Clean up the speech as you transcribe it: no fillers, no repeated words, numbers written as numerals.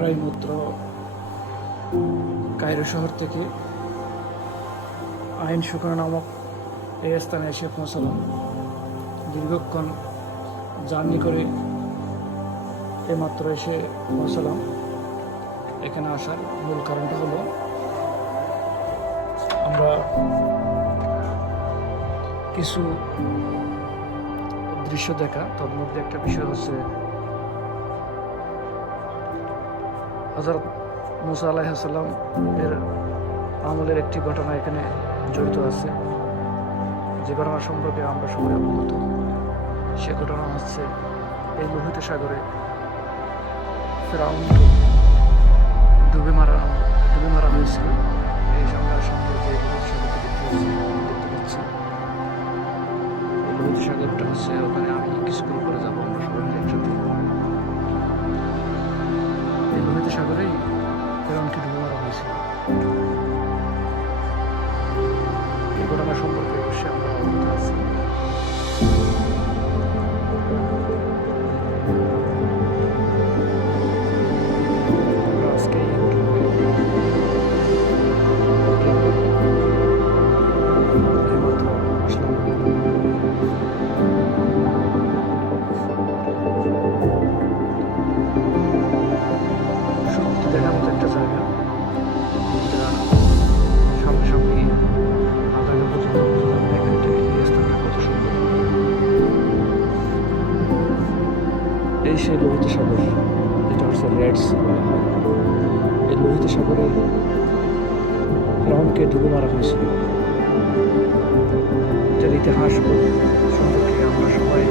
আমরা এইমাত্র কায়রো শহর থেকে আইন শুকনা নামক এই স্থানে এসে পৌঁছালাম। দীর্ঘক্ষণ জার্নি করে এইমাত্র এসে পৌঁছালাম। এখানে আসার মূল কারণটা হলো আমরা কিছু দৃশ্য দেখা। তার মধ্যে একটা বিষয় হচ্ছে হযরত মুসা আলাইহিস সালাম এর আমলের একটি ঘটনা এখানে জড়িত আছে, যে ঘটনা সম্পর্কে আমরা সবাই অবগত। সে ঘটনা হচ্ছে এই লোহিত সাগরে ফেরাউনকে ডুবে মারা হয়েছিল। এই সংবাদ সামনে যে লোহিত সাগরকে দেখতে পাচ্ছি, এই লোহিত সাগরটা হচ্ছে ওখানে আমি কিছুক্ষণ পরে যাবো আমরা সবাই মিলে একসাথে। এই লোহিত সাগরেই ফেরাউনকে ডুবে মারা হয়েছিল। এই ঘটনা সম্পর্কে অবশ্যই আমরা অবগত আছি। দেখার মতো একটা জায়গা, সামনে সামনে আধারে পর্যন্ত দেখেন এই স্থানটা কত সুন্দর। এই সেই লোহিত সাগর, যেটা হচ্ছে রেড সি বলা হয়। এই লোহিত সাগরে ফেরাউনকে ডুবে মারা হয়েছিল। এটার ইতিহাস সম্পর্কে আমরা সবাই